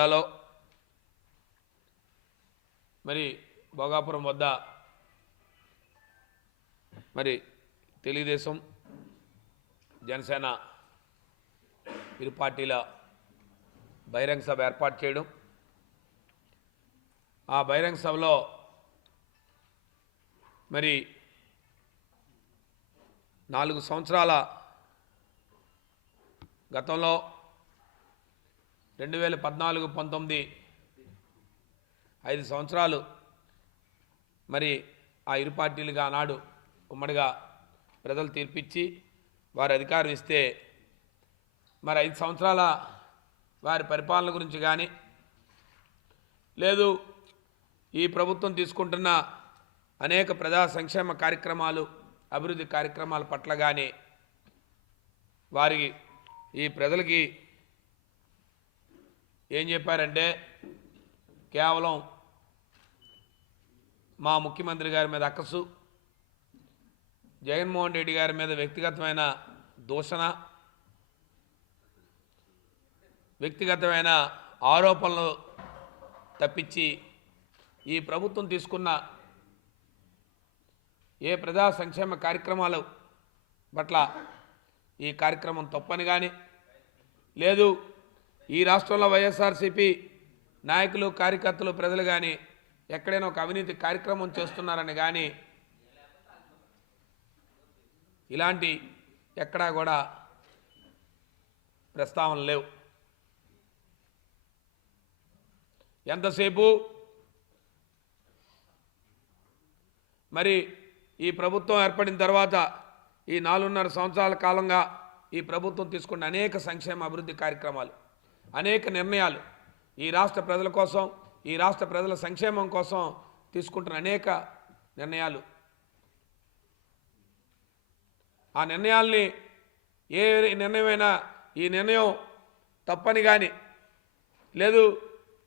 జిల్లాలో మరి భోగాపురం వద్ద మరి తెలుగుదేశం జనసేన ఇరు పార్టీల బహిరంగ సభ ఏర్పాటు చేయడం. ఆ బహిరంగ సభలో మరి నాలుగు సంవత్సరాల గతంలో రెండు వేల పద్నాలుగు పంతొమ్మిది ఐదు సంవత్సరాలు మరి ఆ ఇరు పార్టీలుగా ఆనాడు ఉమ్మడిగా ప్రజలు తీర్పిచ్చి వారి అధికారం ఇస్తే మరి ఐదు సంవత్సరాల వారి పరిపాలన గురించి కానీ లేదు ఈ ప్రభుత్వం తీసుకుంటున్న అనేక ప్రజా సంక్షేమ కార్యక్రమాలు అభివృద్ధి కార్యక్రమాల పట్ల కానీ వారికి ఈ ప్రజలకి ఏం చెప్పారంటే కేవలం మా ముఖ్యమంత్రి గారి మీద అక్కసు జగన్మోహన్ రెడ్డి గారి మీద వ్యక్తిగతమైన దూషణ వ్యక్తిగతమైన ఆరోపణలు తప్పించి ఈ ప్రభుత్వం తీసుకున్న ఏ ప్రజా సంక్షేమ కార్యక్రమాలు పట్ల ఈ కార్యక్రమం తప్పని కానీ లేదు ఈ రాష్ట్రంలో వైఎస్ఆర్సీపీ నాయకులు కార్యకర్తలు ప్రజలు కానీ ఎక్కడైనా ఒక అవినీతి కార్యక్రమం చేస్తున్నారని కానీ ఇలాంటి ఎక్కడా కూడా ప్రస్తావన లేవు. ఎంతసేపు మరి ఈ ప్రభుత్వం ఏర్పడిన తర్వాత ఈ నాలుగున్నర సంవత్సరాల కాలంగా ఈ ప్రభుత్వం తీసుకున్న అనేక సంక్షేమ అభివృద్ధి కార్యక్రమాలు అనేక నిర్ణయాలు ఈ రాష్ట్ర ప్రజల కోసం ఈ రాష్ట్ర ప్రజల సంక్షేమం కోసం తీసుకుంటున్న అనేక నిర్ణయాలు. ఆ నిర్ణయాల్ని ఏ నిర్ణయమైనా ఈ నిర్ణయం తప్పని కానీ లేదు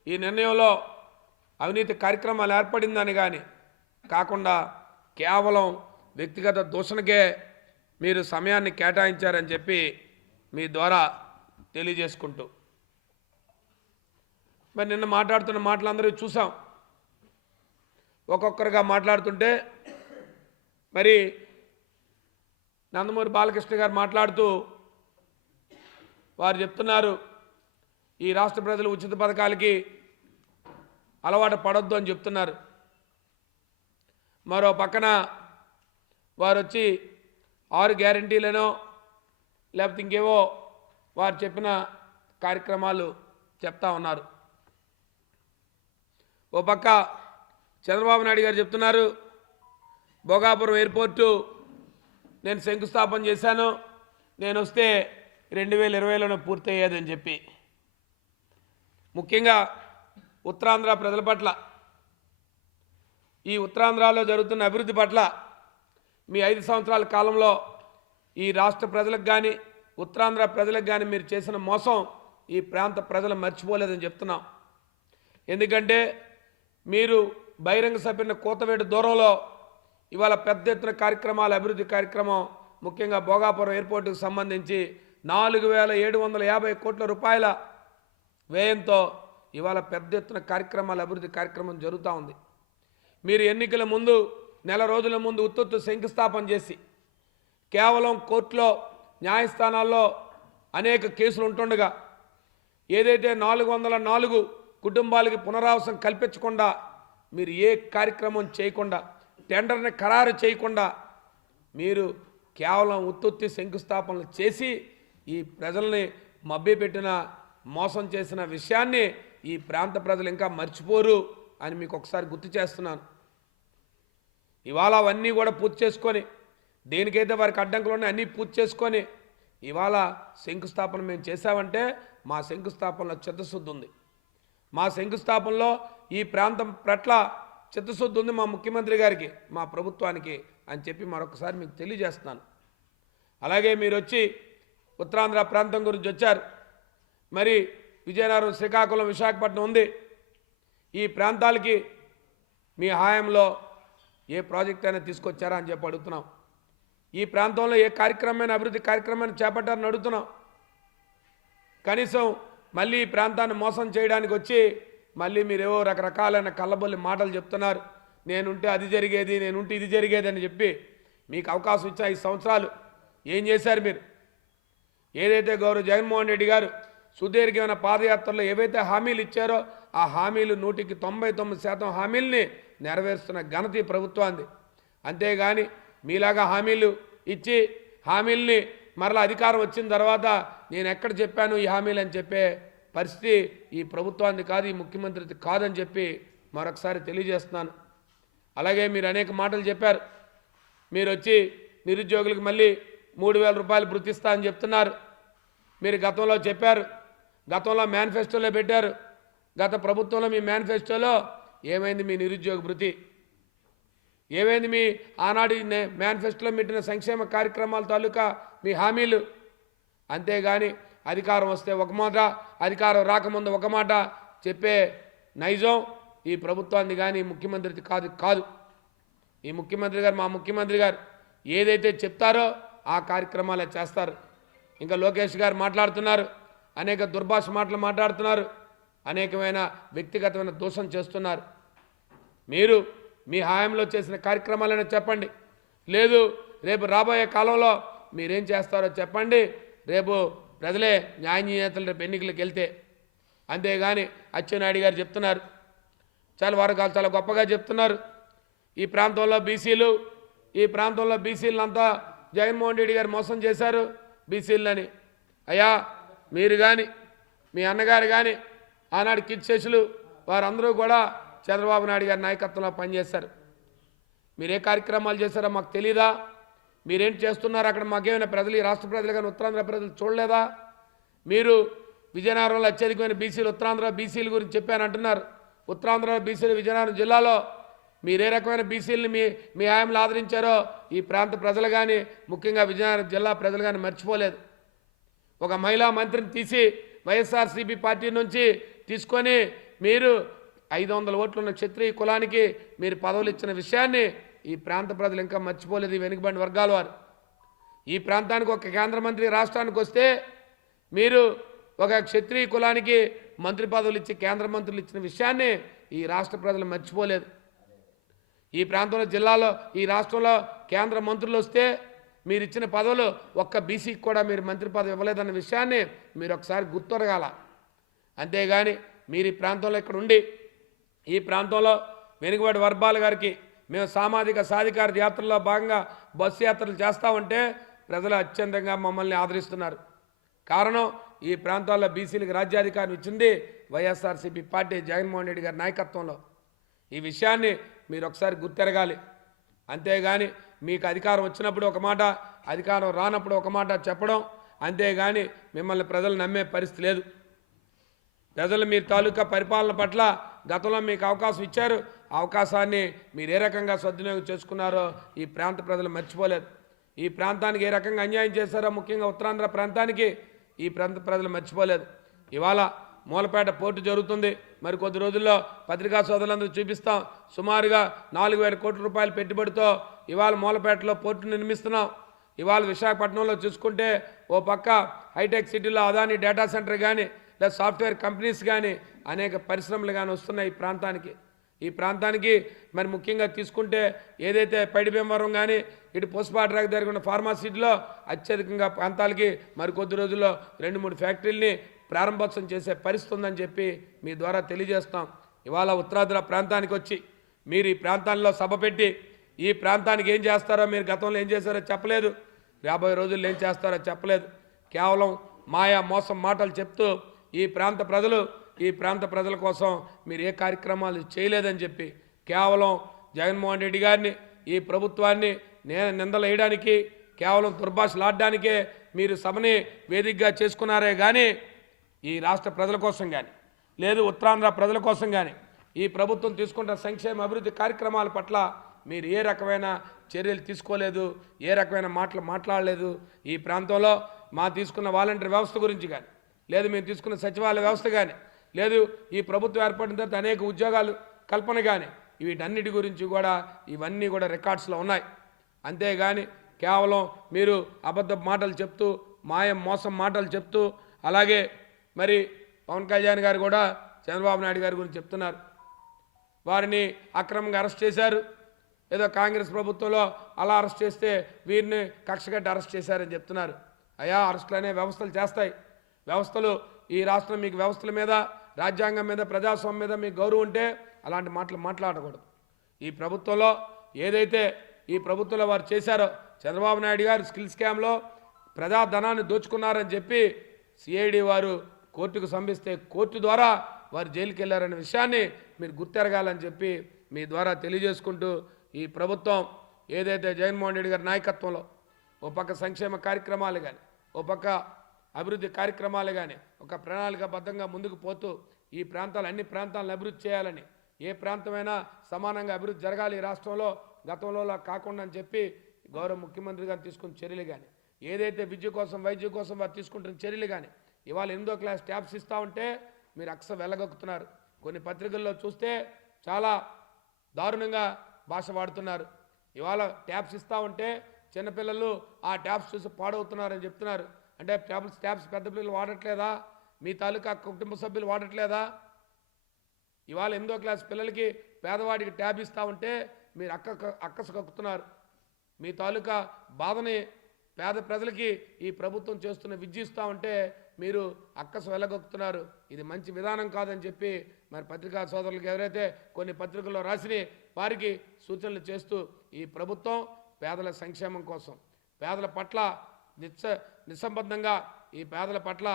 ఈ నిర్ణయంలో అవినీతి కార్యక్రమాలు ఏర్పడిందని కానీ కాకుండా కేవలం వ్యక్తిగత దూషణకే మీరు సమయాన్ని కేటాయించారని చెప్పి మీ ద్వారా తెలియజేసుకుంటూ మరి నిన్న మాట్లాడుతున్న మాటలందరూ చూసాం. ఒక్కొక్కరుగా మాట్లాడుతుంటే మరి నందమూరి బాలకృష్ణ గారు మాట్లాడుతూ వారు చెప్తున్నారు ఈ రాష్ట్ర ప్రజలు ఉచిత పథకాలకి అలవాటు పడొద్దు అని చెప్తున్నారు. మరో పక్కన వారు వచ్చి ఆరు గ్యారంటీలనో లేకపోతే ఇంకేవో వారు చెప్పిన కార్యక్రమాలు చెప్తా ఉన్నారు. ఓ పక్క చంద్రబాబు నాయుడు గారు చెప్తున్నారు భోగాపురం ఎయిర్పోర్టు నేను శంకుస్థాపన చేశాను నేను వస్తే రెండు వేల ఇరవైలోనే పూర్తయ్యేదని చెప్పి. ముఖ్యంగా ఉత్తరాంధ్ర ప్రజల పట్ల ఈ ఉత్తరాంధ్రలో జరుగుతున్న అభివృద్ధి పట్ల మీ ఐదు సంవత్సరాల కాలంలో ఈ రాష్ట్ర ప్రజలకు కానీ ఉత్తరాంధ్ర ప్రజలకు కానీ మీరు చేసిన మోసం ఈ ప్రాంత ప్రజలు మర్చిపోలేదని చెప్తున్నాం. ఎందుకంటే మీరు బహిరంగ సభ్యుని కోతవేటు దూరంలో ఇవాళ పెద్ద ఎత్తున కార్యక్రమాల అభివృద్ధి కార్యక్రమం ముఖ్యంగా భోగాపురం ఎయిర్పోర్టుకు సంబంధించి నాలుగు వేల ఏడు వందల యాభై కోట్ల రూపాయల వ్యయంతో ఇవాళ పెద్ద ఎత్తున కార్యక్రమాల అభివృద్ధి కార్యక్రమం జరుగుతూ ఉంది. మీరు ఎన్నికల ముందు నెల రోజుల ముందు ఉత్తుత్తు శంకుస్థాపన చేసి కేవలం కోర్టులో న్యాయస్థానాల్లో అనేక కేసులు ఉంటుండగా ఏదైతే నాలుగు వందల నాలుగు కుటుంబాలకి పునరావాసం కల్పించకుండా మీరు ఏ కార్యక్రమం చేయకుండా టెండర్ని ఖరారు చేయకుండా మీరు కేవలం ఉత్పత్తి శంకుస్థాపనలు చేసి ఈ ప్రజల్ని మభ్యపెట్టిన మోసం చేసిన విషయాన్ని ఈ ప్రాంత ప్రజలు ఇంకా మర్చిపోరు అని మీకు ఒకసారి గుర్తు చేస్తున్నాను. ఇవాళ అవన్నీ కూడా పూర్తి చేసుకొని దేనికైతే వారికి అడ్డంకులు ఉన్నాయి అన్నీ పూర్తి చేసుకొని ఇవాళ శంకుస్థాపన మేము చేశామంటే మా శంకుస్థాపనలో చిత్తశుద్ధి ఉంది. మా శంకుస్థాపనలో ఈ ప్రాంతం పట్ల చిత్తశుద్ధి ఉంది మా ముఖ్యమంత్రి గారికి మా ప్రభుత్వానికి అని చెప్పి మరొకసారి మీకు తెలియజేస్తున్నాను. అలాగే మీరు వచ్చి ఉత్తరాంధ్ర ప్రాంతం గురించి వచ్చారు. మరి విజయనగరం శ్రీకాకుళం విశాఖపట్నం ఉంది. ఈ ప్రాంతాలకి మీ హాయంలో ఏ ప్రాజెక్ట్ అయినా తీసుకొచ్చారా అని చెప్పి అడుగుతున్నాం. ఈ ప్రాంతంలో ఏ కార్యక్రమమైన అభివృద్ధి కార్యక్రమాన్ని చేపట్టారని అడుగుతున్నాం. కనీసం మళ్ళీ ఈ ప్రాంతాన్ని మోసం చేయడానికి వచ్చి మళ్ళీ మీరేవో రకరకాలైన కళ్ళబొల్లి మాటలు చెప్తున్నారు. నేనుంటే అది జరిగేది నేనుంటే ఇది జరిగేది అని చెప్పి మీకు అవకాశం ఇచ్చిన ఐదు సంవత్సరాలు ఏం చేశారు మీరు? ఏదైతే గౌరవ జగన్మోహన్ రెడ్డి గారు సుదీర్ఘమైన పాదయాత్రలో ఏవైతే హామీలు ఇచ్చారో ఆ హామీలు నూటికి తొంభై తొమ్మిది శాతం హామీల్ని నెరవేరుస్తున్న ఘనత ఈ ప్రభుత్వాన్ని అంతేగాని మీలాగా హామీలు ఇచ్చి హామీల్ని మరలా అధికారం వచ్చిన తర్వాత నేను ఎక్కడ చెప్పాను ఈ హామీలు అని చెప్పే పరిస్థితి ఈ ప్రభుత్వాన్ని కాదు ఈ ముఖ్యమంత్రి కాదని చెప్పి మరొకసారి తెలియజేస్తున్నాను. అలాగే మీరు అనేక మాటలు చెప్పారు. మీరు వచ్చి నిరుద్యోగులకు మళ్ళీ మూడు వేల రూపాయలు వృత్తిస్తా అని చెప్తున్నారు. మీరు గతంలో చెప్పారు. గతంలో మేనిఫెస్టోలో పెట్టారు. గత ప్రభుత్వంలో మీ మేనిఫెస్టోలో ఏమైంది మీ నిరుద్యోగ భృతి ఏమైంది మీ ఆనాడు మేనిఫెస్టోలో పెట్టిన సంక్షేమ కార్యక్రమాల తాలూకా మీ హామీలు? అంతేగాని అధికారం వస్తే ఒక మాట అధికారం రాకముందు ఒక మాట చెప్పే నైజం ఈ ప్రభుత్వాన్ని కానీ ముఖ్యమంత్రి కాదు కాదు. ఈ ముఖ్యమంత్రి గారు మా ముఖ్యమంత్రి గారు ఏదైతే చెప్తారో ఆ కార్యక్రమాలే చేస్తారు. ఇంకా లోకేష్ గారు మాట్లాడుతున్నారు అనేక దుర్భాష మాటలు మాట్లాడుతున్నారు అనేకమైన వ్యక్తిగతమైన దోషం చేస్తున్నారు. మీరు మీ హాయంలో చేసిన కార్యక్రమాలను చెప్పండి. లేదు రేపు రాబోయే కాలంలో మీరేం చేస్తారో చెప్పండి. రేపు ప్రజలే న్యాయనేతలు రేపు ఎన్నికలకు వెళ్తే అంతేగాని అచ్చెన్నాయుడు గారు చెప్తున్నారు. చాలా వారకాలు చాలా గొప్పగా చెప్తున్నారు. ఈ ప్రాంతంలో బీసీలు ఈ ప్రాంతంలో బీసీలంతా జగన్మోహన్ రెడ్డి గారు మోసం చేశారు బీసీలని. అయ్యా మీరు కానీ మీ అన్నగారు కానీ ఆనాడు కిచ్చేసులు వారందరూ కూడా చంద్రబాబు నాయుడు గారి నాయకత్వంలో పనిచేశారు. మీరే కార్యక్రమాలు చేశారో మాకు తెలీదా? మీరేం చేస్తున్నారు? అక్కడ మాకేమైనా ప్రజలు ఈ రాష్ట్ర ప్రజలు కానీ ఉత్తరాంధ్ర ప్రజలు చూడలేదా? మీరు విజయనగరంలో అత్యధికమైన బీసీలు ఉత్తరాంధ్ర బీసీల గురించి చెప్పానంటున్నారు ఉత్తరాంధ్ర బీసీలు విజయనగరం జిల్లాలో మీరు ఏ రకమైన బీసీలని మీ మీ హాయంలో ఆదరించారో ఈ ప్రాంత ప్రజలు కానీ ముఖ్యంగా విజయనగరం జిల్లా ప్రజలు కానీ మర్చిపోలేదు. ఒక మహిళా మంత్రిని తీసి వైఎస్ఆర్సీపీ పార్టీ నుంచి తీసుకొని మీరు ఐదు వందల ఓట్లున్న క్షత్రియ కులానికి మీరు పదవులు ఇచ్చిన విషయాన్ని ఈ ప్రాంత ప్రజలు ఇంకా మర్చిపోలేదు ఈ వెనుకబడిన వర్గాల వారు. ఈ ప్రాంతానికి ఒక కేంద్ర మంత్రి రాష్ట్రానికి వస్తే మీరు ఒక క్షత్రియ కులానికి మంత్రి పదవులు ఇచ్చి కేంద్ర మంత్రులు ఇచ్చిన విషయాన్ని ఈ రాష్ట్ర ప్రజలు మర్చిపోలేదు. ఈ ప్రాంతంలో జిల్లాలో ఈ రాష్ట్రంలో కేంద్ర మంత్రులు వస్తే మీరు ఇచ్చిన పదవులు ఒక్క బీసీకి కూడా మీరు మంత్రి పదవి ఇవ్వలేదన్న విషయాన్ని మీరు ఒకసారి గుర్తొరగాల. అంతేగాని మీరు ఈ ప్రాంతంలో ఇక్కడ ఉండి ఈ ప్రాంతంలో వెనుకబడి వర్బాల గారికి మేము సామాజిక సాధికార యాత్రలో భాగంగా బస్సు యాత్రలు చేస్తామంటే ప్రజలు అత్యంతంగా మమ్మల్ని ఆదరిస్తున్నారు. కారణం ఈ ప్రాంతాల్లో బీసీలకు రాజ్యాధికారం ఇచ్చింది వైఎస్ఆర్సీపీ పార్టీ జగన్మోహన్ రెడ్డి గారి నాయకత్వంలో. ఈ విషయాన్ని మీరు ఒకసారి గుర్తెరగాలి. అంతేగాని మీకు అధికారం వచ్చినప్పుడు ఒక మాట అధికారం రానప్పుడు ఒక మాట చెప్పడం అంతేగాని మిమ్మల్ని ప్రజలు నమ్మే పరిస్థితి లేదు. ప్రజలు మీ తాలూకా పరిపాలన పట్ల గతంలో మీకు అవకాశం ఇచ్చారు అవకాశాన్ని మీరు ఏ రకంగా సద్వినియోగం చేసుకున్నారో ఈ ప్రాంత ప్రజలు మర్చిపోలేదు ఈ ప్రాంతానికి ఏ రకంగా అన్యాయం చేశారో ముఖ్యంగా ఉత్తరాంధ్ర ప్రాంతానికి ఈ ప్రాంత ప్రజలు మర్చిపోలేదు ఇవాళ మూలపేట పోర్టు జరుగుతుంది. మరి కొద్ది రోజుల్లో పత్రికా సోదరులందరూ చూపిస్తాం. సుమారుగా నాలుగు వేల కోట్ల రూపాయలు పెట్టుబడితో ఇవాళ మూలపేటలో పోర్టు నిర్మిస్తున్నాం. ఇవాళ విశాఖపట్నంలో చూసుకుంటే ఓ పక్క హైటెక్ సిటీలో అదాని డేటా సెంటర్ కానీ లేదా సాఫ్ట్వేర్ కంపెనీస్ కానీ అనేక పరిశ్రమలు కానీ వస్తున్నాయి ఈ ప్రాంతానికి. ఈ ప్రాంతానికి మరి ముఖ్యంగా తీసుకుంటే ఏదైతే పైడిభీమవరం కానీ ఇటు పుష్పాట్రాక్ జరిగిన ఫార్మాసిటీలో అత్యధికంగా ప్రాంతాలకి మరి కొద్ది రోజుల్లో రెండు మూడు ఫ్యాక్టరీల్ని ప్రారంభోత్సవం చేసే పరిస్థితి ఉందని చెప్పి మీ ద్వారా తెలియజేస్తాం. ఇవాళ ఉత్తరాంధ్ర ప్రాంతానికి వచ్చి మీరు ఈ ప్రాంతాల్లో సభ పెట్టి ఈ ప్రాంతానికి ఏం చేస్తారో మీరు గతంలో ఏం చేశారో చెప్పలేదు. రాబోయే రోజుల్లో ఏం చేస్తారో చెప్పలేదు. కేవలం మాయా మోసం మాటలు చెప్తూ ఈ ప్రాంత ప్రజలు ఈ ప్రాంత ప్రజల కోసం మీరు ఏ కార్యక్రమాలు చేయలేదని చెప్పి కేవలం జగన్మోహన్ రెడ్డి గారిని ఈ ప్రభుత్వాన్ని నేను నిందలేయడానికి కేవలం దుర్భాషలాడడానికే మీరు సభని వేదికగా చేసుకున్నారే కానీ ఈ రాష్ట్ర ప్రజల కోసం కానీ లేదు ఉత్తరాంధ్ర ప్రజల కోసం కానీ ఈ ప్రభుత్వం తీసుకుంటున్న సంక్షేమ అభివృద్ధి కార్యక్రమాల పట్ల మీరు ఏ రకమైన చర్యలు తీసుకోలేదు ఏ రకమైన మాటలు మాట్లాడలేదు ఈ ప్రాంతంలో మా తీసుకున్న వాలంటీర్ వ్యవస్థ గురించి కానీ లేదు మేము తీసుకున్న సచివాలయ వ్యవస్థ కానీ లేదు ఈ ప్రభుత్వం ఏర్పడిన తర్వాత అనేక ఉద్యోగాలు కల్పన కానీ వీటన్నిటి గురించి కూడా ఇవన్నీ కూడా రికార్డ్స్లో ఉన్నాయి. అంతేగాని కేవలం మీరు అబద్ధ మాటలు చెప్తూ మాయం మోసం మాటలు చెప్తూ అలాగే మరి పవన్ కళ్యాణ్ గారు కూడా చంద్రబాబు నాయుడు గారి గురించి చెప్తున్నారు. వారిని అక్రమంగా అరెస్ట్ చేశారు. ఏదో కాంగ్రెస్ ప్రభుత్వంలో అలా అరెస్ట్ చేస్తే వీరిని కక్షగట్టి అరెస్ట్ చేశారని చెప్తున్నారు. అయా అరెస్టులు అనే వ్యవస్థలు చేస్తాయి. వ్యవస్థలు ఈ రాష్ట్రం మీకు వ్యవస్థల మీద రాజ్యాంగం మీద ప్రజాస్వామ్యం మీద మీకు గౌరవం ఉంటే అలాంటి మాటలు మాట్లాడకూడదు. ఈ ప్రభుత్వంలో ఏదైతే ఈ ప్రభుత్వంలో వారు చేశారో చంద్రబాబు నాయుడు గారు స్కిల్ స్కామ్లో ప్రజాధనాన్ని దోచుకున్నారని చెప్పి సిఐడి వారు కోర్టుకు సంపిస్తే కోర్టు ద్వారా వారు జైలుకి వెళ్ళారనే విషయాన్ని మీరు గుర్తెరగాలని చెప్పి మీ ద్వారా తెలియజేసుకుంటూ ఈ ప్రభుత్వం ఏదైతే జగన్మోహన్ రెడ్డి గారి నాయకత్వంలో ఓ పక్క సంక్షేమ కార్యక్రమాలు కానీ ఓ పక్క అభివృద్ధి కార్యక్రమాలు కానీ ఒక ప్రణాళికబద్ధంగా ముందుకు పోతూ ఈ ప్రాంతాలు అన్ని ప్రాంతాలను అభివృద్ధి చేయాలని ఏ ప్రాంతమైనా సమానంగా అభివృద్ధి జరగాలి ఈ రాష్ట్రంలో గతంలోలా కాకుండా అని చెప్పి గౌరవ ముఖ్యమంత్రి గారు తీసుకున్న చర్యలు కానీ ఏదైతే విద్య కోసం వైద్యం కోసం వారు తీసుకుంటున్న చర్యలు కానీ ఇవాళ ఎనిమిదో క్లాస్ ట్యాబ్స్ ఇస్తూ ఉంటే మీరు అక్స వెళ్ళగొక్కుతున్నారు కొన్ని పత్రికల్లో చూస్తే చాలా దారుణంగా భాష వాడుతున్నారు. ఇవాళ ట్యాబ్స్ ఇస్తూ ఉంటే చిన్నపిల్లలు ఆ ట్యాబ్స్ చూసి పాడవుతున్నారని చెప్తున్నారు. అంటే ట్యాబ్స్ ట్యాబ్స్ పెద్ద పిల్లలు వాడట్లేదా? మీ తాలూకా కుటుంబ సభ్యులు వాడట్లేదా? ఇవాళ ఎనిమిదో క్లాస్ పిల్లలకి పేదవాడికి ట్యాబ్ ఇస్తూ ఉంటే మీరు అక్క అక్కసు కక్కుతున్నారు మీ తాలూకా బాధని పేద ప్రజలకి ఈ ప్రభుత్వం చేస్తున్న విద్య ఇస్తూ ఉంటే మీరు అక్కసు వెళ్ళగొక్కుతున్నారు ఇది మంచి విధానం కాదని చెప్పి మరి పత్రికా సోదరులకు ఎవరైతే కొన్ని పత్రికల్లో రాసిన వారికి సూచనలు చేస్తూ ఈ ప్రభుత్వం పేదల సంక్షేమం కోసం పేదల పట్ల నిస్స నిస్సంబద్ధంగా ఈ పేదల పట్ల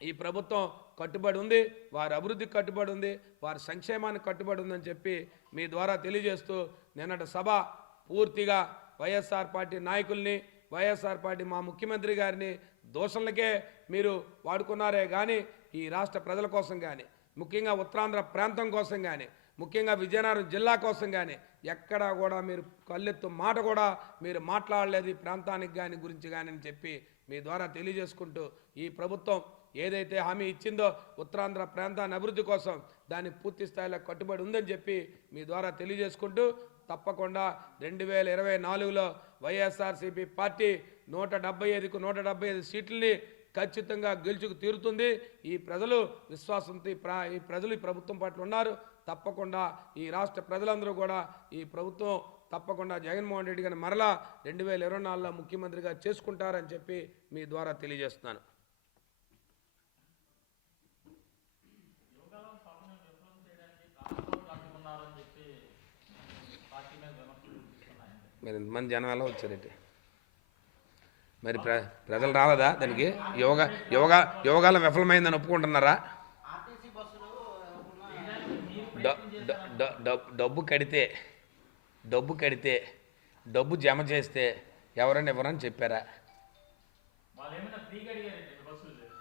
ఈ ప్రభుత్వం కట్టుబడి ఉంది వారి అభివృద్ధికి కట్టుబడి ఉంది వారి సంక్షేమానికి కట్టుబడి ఉందని చెప్పి మీ ద్వారా తెలియజేస్తూ నిన్నటి సభ పూర్తిగా వైఎస్ఆర్ పార్టీ నాయకుల్ని వైఎస్ఆర్ పార్టీ మా ముఖ్యమంత్రి గారిని దోషణలకే మీరు వాడుకున్నారే కానీ ఈ రాష్ట్ర ప్రజల కోసం కానీ ముఖ్యంగా ఉత్తరాంధ్ర ప్రాంతం కోసం కానీ ముఖ్యంగా విజయనగరం జిల్లా కోసం కానీ ఎక్కడా కూడా మీరు కళ్ళెత్తు మాట కూడా మీరు మాట్లాడలేదు ఈ ప్రాంతానికి కానీ గురించి కానీ అని చెప్పి మీ ద్వారా తెలియజేసుకుంటూ ఈ ప్రభుత్వం ఏదైతే హామీ ఇచ్చిందో ఉత్తరాంధ్ర ప్రాంతాన్ని అభివృద్ధి కోసం దాన్ని పూర్తి స్థాయిలో కట్టుబడి ఉందని చెప్పి మీ ద్వారా తెలియజేసుకుంటూ తప్పకుండా రెండు వేల ఇరవై నాలుగులో వైఎస్ఆర్సీపీ పార్టీ నూట డెబ్బై ఐదుకు నూట డెబ్బై ఐదు సీట్లని ఖచ్చితంగా గెలుచుకు తీరుతుంది. ఈ ప్రజలు విశ్వాసంతో ఈ ఈ ప్రజలు ఈ ప్రభుత్వం పట్ల ఉన్నారు. తప్పకుండా ఈ రాష్ట్ర ప్రజలందరూ కూడా ఈ ప్రభుత్వం తప్పకుండా జగన్మోహన్ రెడ్డి గారిని మరలా రెండు వేల ఇరవై నాలుగులో ముఖ్యమంత్రిగా చేసుకుంటారని చెప్పి మీ ద్వారా తెలియజేస్తున్నాను. మరి ఇంతమంది జనం ఎలా వచ్చారంటే? మరి ప్ర ప్రజలు రాలేదా దానికి? యోగా యోగా యోగాలో విఫలమైందని ఒప్పుకుంటున్నారా? డబ్బు కడితే డబ్బు కడితే డబ్బు జమ చేస్తే ఎవరైనా ఇవ్వరని చెప్పారా?